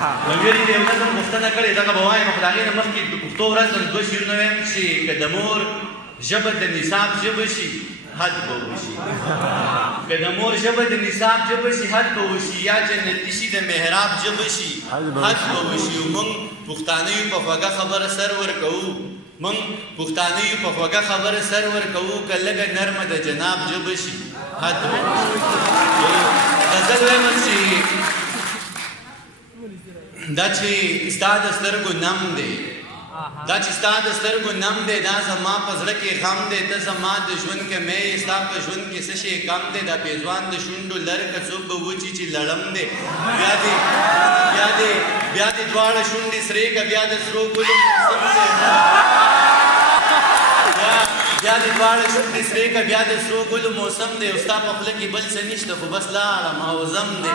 ملګري د یو نظم پوښتنه کړې دغه به وایم خو د هغې نه مخکې د پښتو ورځ نه دوه شعرونه وایم چې که د مور ژبه د نصاب ژبه شي حد به وشي که د مور ژبه د نصاب ژبه شي حد به وشي یا جنتي شي د محراب ژبه شي حد به وشي موږ پښتانه یو په خوږه خبره سر ورکوو موږ پښتانه یو په خوږه خبره سر ورکوو که لږه نرمه د جناب ژبه شي حد به وشي غزل وایم چې دا چې ستا د سترګو نم دی دا چې ستا د سترګو نم دی دا زما په زړه کې غم دی ته زما د ژوند کې مې ستا په ژوند کې څه شی کم دی دا پېزوان د شونډو لر که څوک به وچي چې لړم دی بیا دې دواړه شونډې سرې که بیا د سرو ګلو موسم دی بیا دې دواړه شونډې سرې که بیا د سرو ګلو موسم دی او ستا په خوله کې بل څه نشته خو بس لاړم او زم دی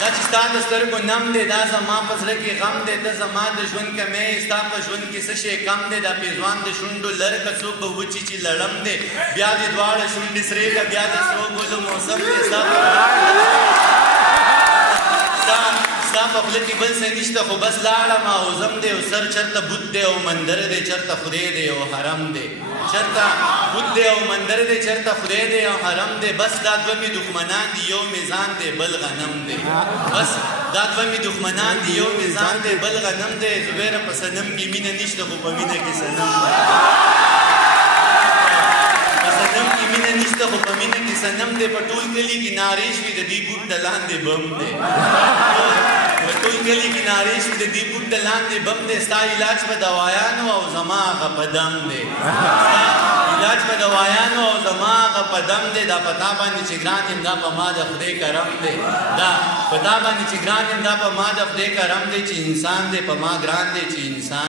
دا چې ستا د سترګو نم دی دا زما په زړه کې غم دی ته زما د ژوند کې مې ستا په ژوند کې څه شی کم دی دا پېزوان د شونډو لر که څوک به وچي چې لړم دی بیا دې دواړه شونډې سرې که بیا د سرو ګلو موسم دی ستا په خوله کې بل څه نشته خو بس لاړم او زم دی او سر چرته بت دی او مندر دی چرته خدای دی او حرم دی چرته بت دی او مندر دی چرته خدای دی او حرم دی بس دا دوه مې دښمنان دي یو میزان دی بل غنم دی بس دا دوه مې دښمنان دي یو میزان دی بل غنم دی زبیره په صنم کې مینه نشته خو په مینه کې صنم دی په صنم کې مینه نشته خو په مینه کې صنم دی په ټول کلي کې نارې شوي د دې بوټ د لاندې بم دی په ټول کلي کې نارې شوي د دې بوټ د لاندې بم دی ستا علاج په دوایانو او زما هغه په دم دی علاج په دوایانو او زما هغه په دم دی دا په تا باندې چې ګران یم دا په ما د خدای کرم دی دا په تا باندې چې ګران یم دا په ما د خدای کرم دی چې انسان دی په ما ګران دی چې انسان